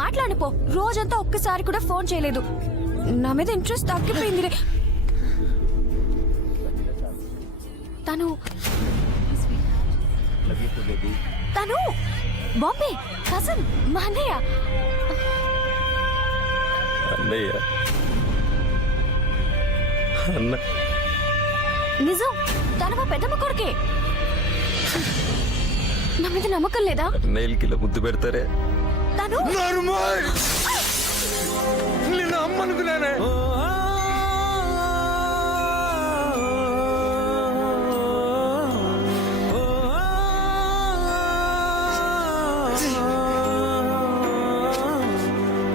మాట్లాడిపో. రోజంతా ఒక్కసారి కూడా ఫోన్ చేయలేదు. నా మీద ఇంట్రెస్ట్ తగ్గిపోయింది. తను తను బాంబే కజిన్, మా అన్నయ్య. అన్నయ్య అన్న నిజం, తను మా పెద్దమ్మ కొడుకే. నా మీద నమ్మకం లేదా? అన్నయ్యలకి ఇలా ముద్దు పెడతారే. తను నేను అమ్మనుకున్నానే.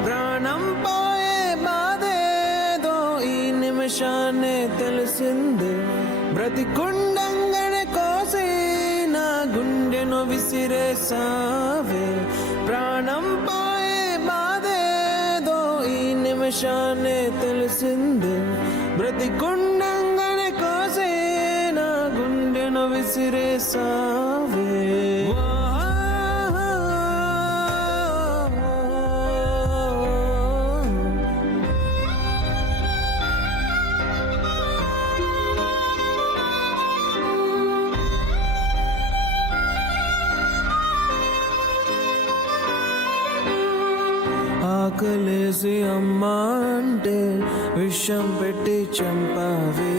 ప్రాణం పోయే బాధేదో ఈ నిమిషాన్ని తెలిసింది. బ్రతికుండంగానే కోసి నా గుండెను విసిరేసావే. ప్రాణం పోయే బాధేదో ఈ నిమిషాన్ని తెలిసింది. బ్రతికుండంగానే కోసి నా గుండెను విసిరేసావే. ఆకలేసి అమ్మా అంటే విషం పెట్టి చంపావే.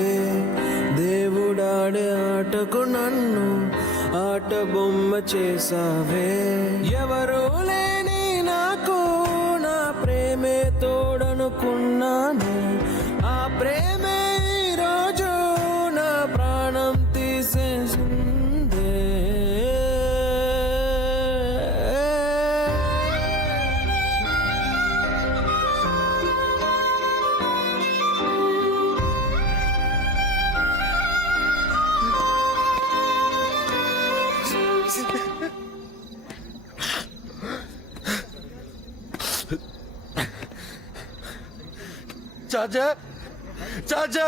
దేవుడాడే ఆటకు నన్ను ఆట బొమ్మ చేసావే. ఎవరు లేని నాకు నా ప్రేమే తోడనుకున్నాను. ఆ ప్రేమే ఈరోజు నా ప్రాణం తీసేసిందే. చాచా చాచా